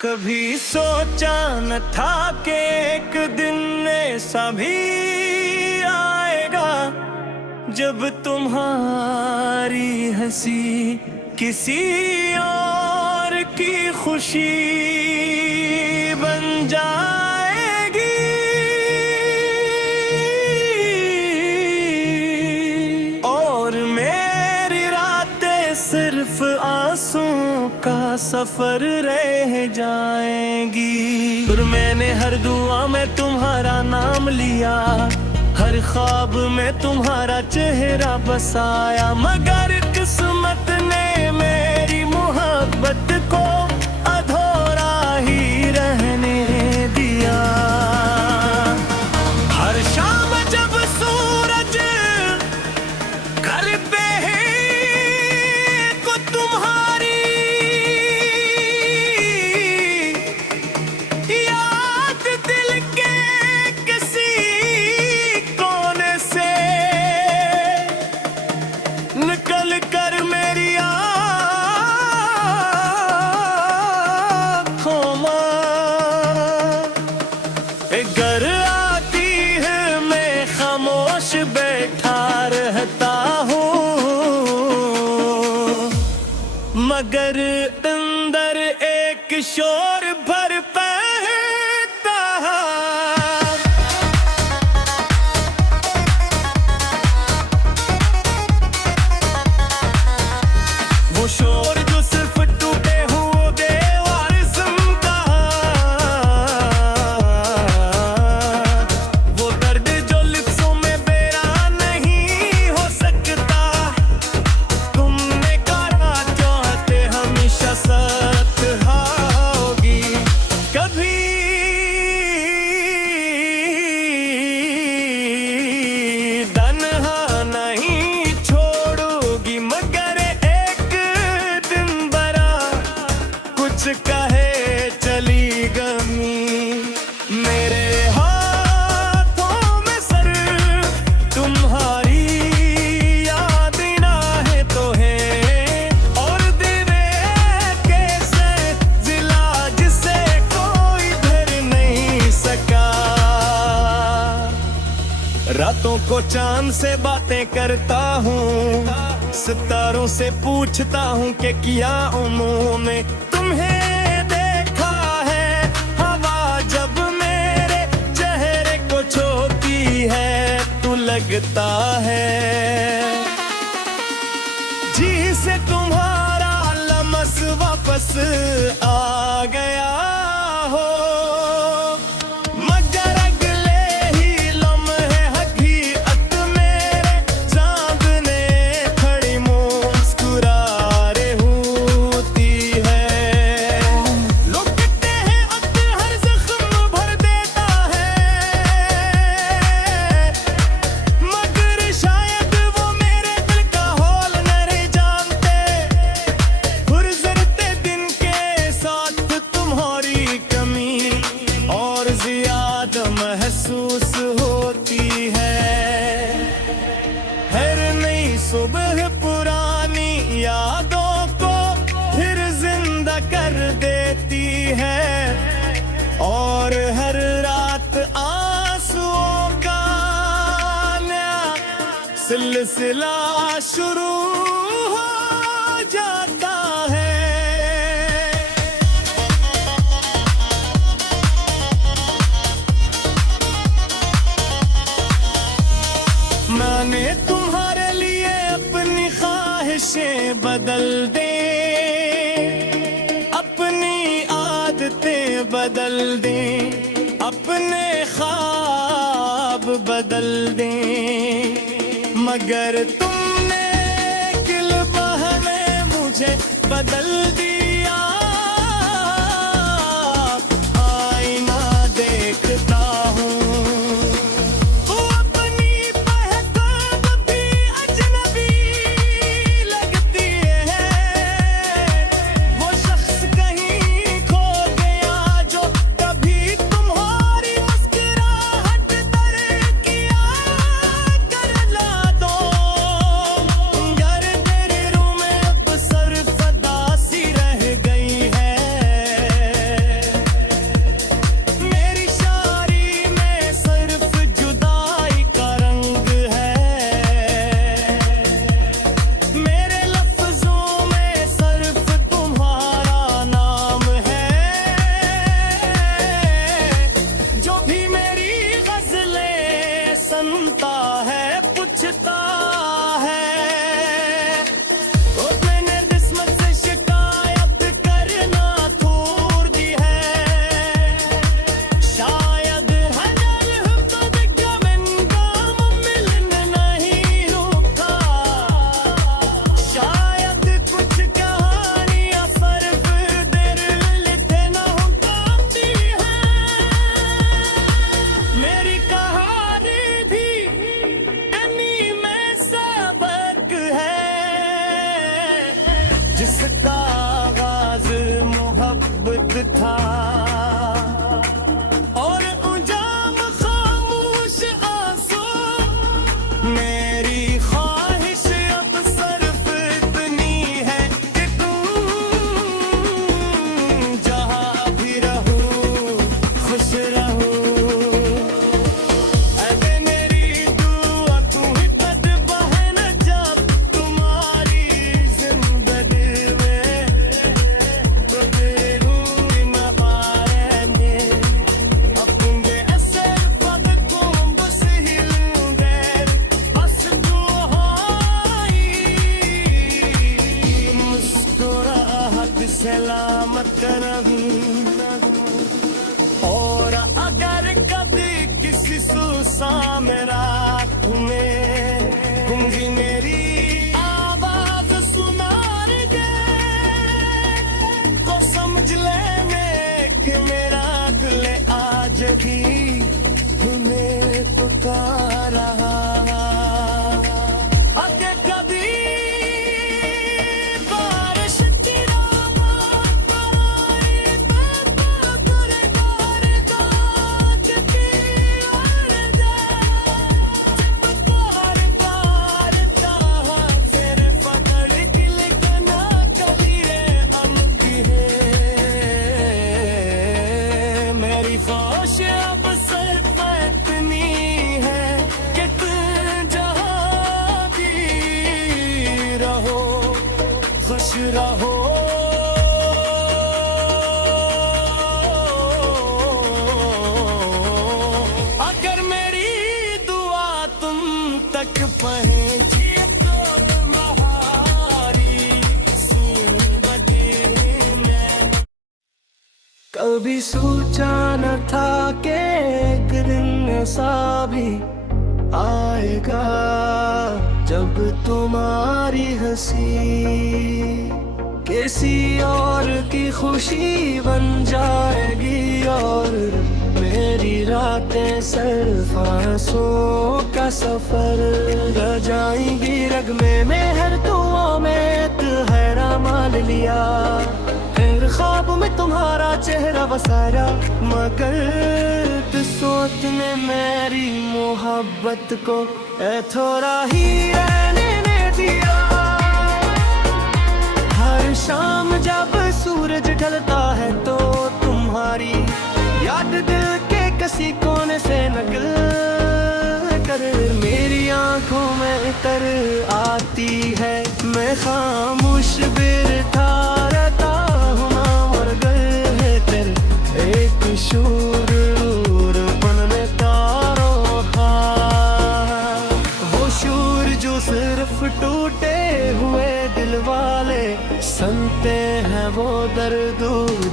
कभी सोचा न था कि एक दिन ऐसा भी आएगा जब तुम्हारी हंसी किसी और की खुशी बन जाएगी। और मेरी रातें सिर्फ आंसुओं का सफर रह जाएंगी। फिर मैंने हर दुआ में तुम्हारा नाम लिया, हर ख्वाब में तुम्हारा चेहरा बसाया, मगर किस्मत ने मेरी मोहब्बत को अधूरा ही रहने दिया। हर शाम जब सूरज घर पे को तुम्हारी याद दिल के किसी कोने से निकल कर मेरी आँखों में घर आती है, मैं खामोश बैठा रहता हूँ, मगर अंदर एक शोर भर पड़ता है। वो शोर जो सिर्फ टूटे हुए दीवार सुनता, वो दर्द जो लिप्सों में बयान नहीं हो सकता। तुमने कहा चाहते हमेशा साथ होगी, कभी तन्हा नहीं छोड़ोगी, मगर एक दिन बड़ा कुछ कहे चली गमी। मेरे हाथों में सर तुम्हारी याद है तो है, और दिवे कैसे जिला जिसे कोई भर नहीं सका। रातों को चांद से बातें करता हूँ, सितारों से पूछता हूँ कि क्या उन्होंने तुम्हें देखा है। हवा जब मेरे चेहरे को छूती है तो लगता है जी से तुम्हारा लम्स वापस आ गया हो। मगर अगले ही लम्हे हकीकत मेरे सामने खड़ी मुस्कुरारे होती है। लोग कहते हैं अक्ल हर जख्म भर देता है, मगर शायद वो मेरे दिल का हाल नहीं जानते। गुजरते दिन के साथ तुम्हारी कमी और ज्यादा महसूस होती है। हर नई सुबह पुरानी यादों को फिर जिंदा कर देती है, और हर रात आंसुओं का नया सिलसिला शुरू हो जाता है। मैंने तुम्हारे लिए अपनी ख्वाहिशें बदल दे, अपनी आदतें बदल दे, अपने ख्वाब बदल दे, मगर तुमने एक लम्हे में मुझे बदल दिया। आईना देखता हूँ, वो अपनी पहचान भी अजनबी लगती है। वो शख्स कहीं खो गया जो कभी तुम्हारी मुस्कुराहट तर किया कर ला दो। घर तेरे रूम में अब सरफदासी रह खुद था और अंजाम खामोश आंसू। मेरी ख्वाहिश अब सिर्फ इतनी है कि तुम जहाँ भी रहो खुश रहो। अरे मेरी दुआ तू ही कदम है न जब तुम्हारी जिंदगी में तो तेरूर में पाएंगे अपने असर पद को बस हिलूंगे बस दुआई मुस्कुराहट सलामत रही। और अगर कभी किसी सुसा में रात में गूंजी मेरी आवाज सुना दे तो समझ लेने कि मेरा दिल आज भी तुम्हें पुकार रहा। अगर कभी बारिश की रात आए तेरे बार गाज की ओर जाए तार तार ताहा तेरे पकड़ के लिखना कलिए अनकी है। मेरी ख्वाहिश अब सिर्फ इतनी है कि तुम जहाँ भी रहो खुश रहो। अगर मेरी दुआ तुम तक पहुंची तो तुम्हारी जिंदगी में कभी सोचा न था कि एक दिन ऐसा भी आएगा जब तुम्हारी हंसी किसी और की खुशी बन जाएगी और मेरी रातें सिर्फ आंसुओं का सफर रह जाएंगी। रग में हर दुआ में तहरा मान लिया फिर ख्वाब में तुम्हारा चेहरा बसाया मगर सोच ने मेरी मोहब्बत को थोड़ा ही रहने दिया। हर शाम जब सूरज ढलता है तो तुम्हारी याद दिल के किसी कोने से नकल कर मेरी आंखों में उतर आती है। मैं खामोश बैठा रहता हूँ और गए है तेरे एक शूर बन में तारों का वो शूर जो सिर्फ टूटे हुए दिल वाले सुनते हैं वो दर्द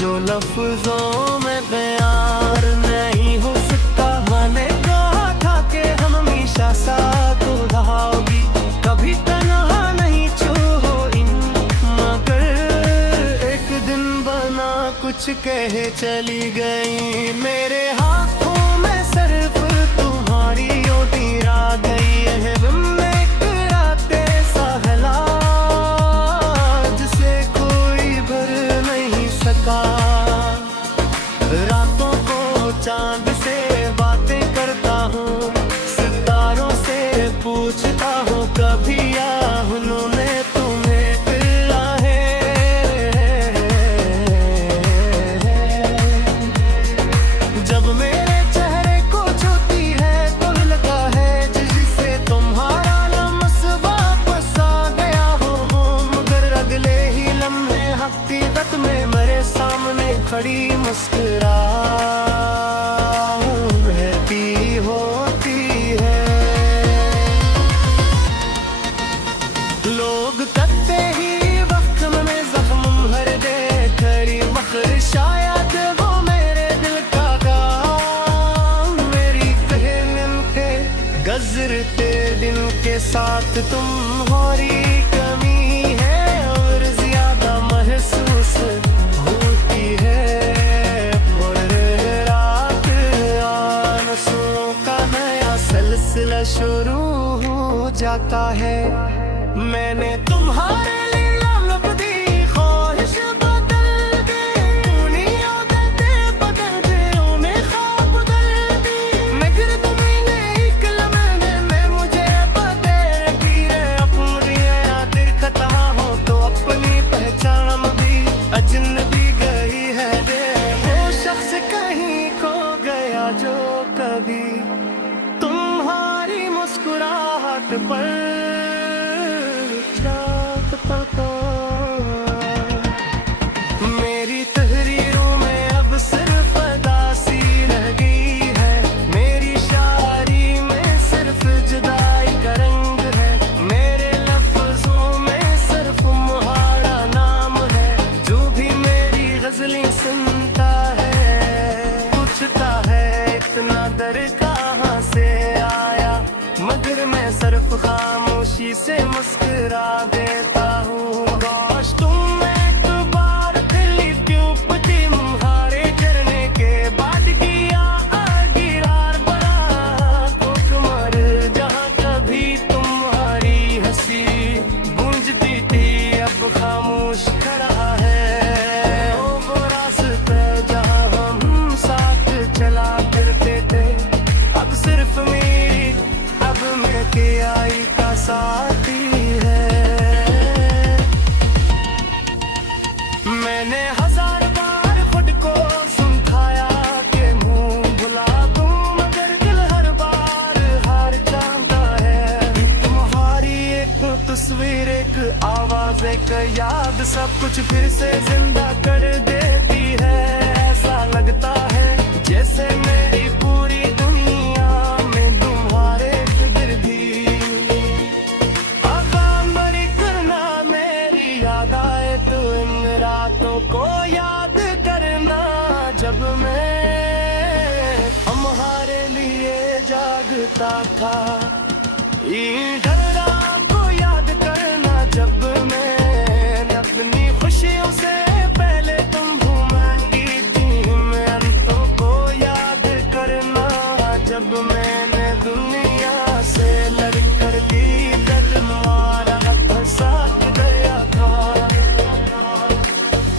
जो लफ्जों में बयान नहीं हो सकता। मैंने कहा था कि हम हमेशा साथ रहोगी कभी तन्हा नहीं छोड़ो मगर एक दिन बना कुछ कह चली गई। मेरे हाथों में सिर्फ तुम्हारी ओटी आ गई है रातों को चांद से बातें करता हूँ सितारों से पूछता हूँ कभी या उन्होंने तुम्हें पिला है। जब मेरे चेहरे को छूती है तो लगता है जिससे तुम्हारा लम्स वापस आ गया हो मगर अगले ही लम्हे हकीकत में मेरे सामने खड़ी मुस्कुरा रहती होती है। लोग कहते ही वक्त में जख्म भर दे खरी मगर शायद वो मेरे दिल का काम मेरी कहने के गजरते दिन के साथ तुम्हारी कमी है और ज्यादा महसूस होती है। सिलसिला शुरू हो जाता है। मैंने तुम्हारे लिए लब दी ख्वाहिश बदल दी दुनिया घाट पर जागता था। मेरी तहरीरों में अब सिर्फ अदासी रह गई है, मेरी शायरी में सिर्फ जुदाई का रंग है, मेरे लफ्जों में सिर्फ मुहारा नाम है। जो भी मेरी गजलें सुनता है पूछता है इतना दर कहाँ से आया, मगर मैं सिर्फ खामोशी से मुस्कुरा देता हूँ। काश तुम एक बार दिली क्यों पति मुहारे करने के बाद किया गिरार बड़ा तो कमर जहाँ कभी तुम्हारी हंसी गूंजती थी अब खामोश खड़ा है। ओ वो रास्ता जहाँ हम साथ चला करते थे अब सिर्फ मेरी अब मैं के आई का साथी है। मैंने हजार बार खुद को समझाया कि मुंह भुला दूं, मगर दिल हर बार हार जाता है। तुम्हारी एक तस्वीर एक आवाज एक याद सब कुछ फिर से जिंदा कर देती है। ऐसा लगता है जैसे मेरी पूरी दुनिया में तुम्हारे फिक्र थी। अब मरी करना मेरी याद आए तो इन रातों को याद करना जब मैं तुम्हारे लिए जागता था। इन डरा को याद करना जब मैं अपनी खुशियों से पहले तुम घूमेंगी थी। मैं अंतों को याद करना जब मैंने दुनिया से लड़कर दी तक तुम्हारा साथ गया था।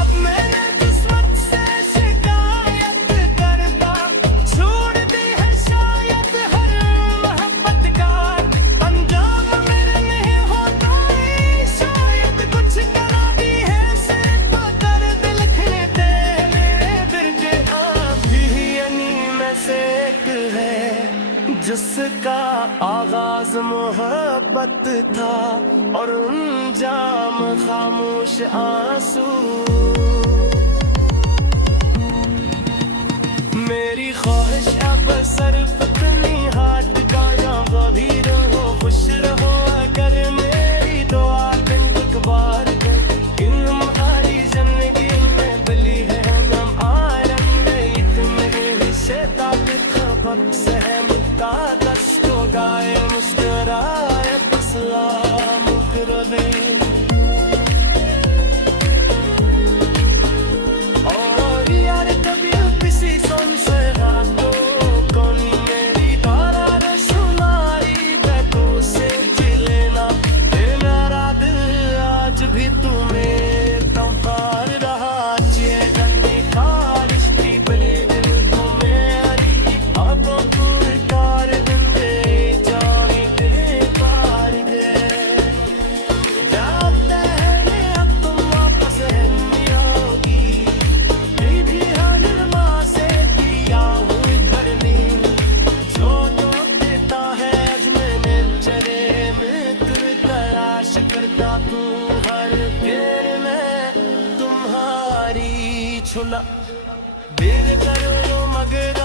अब मैंने किस्मत से शिकायत करता छोड़ दी है शायद हर मोहब्बत का अंजाम मेरे नहीं होता ही शायद कुछ करा दी है से तो दर्द लिखने थे मेरे दिल के अभी यानी में से एक है जिसका आगाज मोहब्बत था और अंजाम खामोश आंसू। मेरी ख्वाहिश अब सिर्फ इतनी हाथ का या कभी रहो खुश रहो अगर मेरी दुआ दिन एक बार इन हमारी जिंदगी में बली है हम आलम में मेरे हिस्से ताकत खपत से मुक्ता दस्त को गाए मुस्कुराए सलाम कर दे। और यार कभी किसी सुन से रातों कौन मेरी धारा सुनाई बैठो से चिलेना मेरा दिल आज भी तुम्हें तंपार रहा। चेहरे खारिश की बड़े दिल को मेरी अब तू कार दे जानी दे पार दे। जब तहने अब तुम वापस नहीं आओगी ये भी हरमा से दिया हुई करनी जो तो देता है आज मैंने चरे में तुम तलाश करता तू हर फेर में तुम्हारी छुला देर करो मगर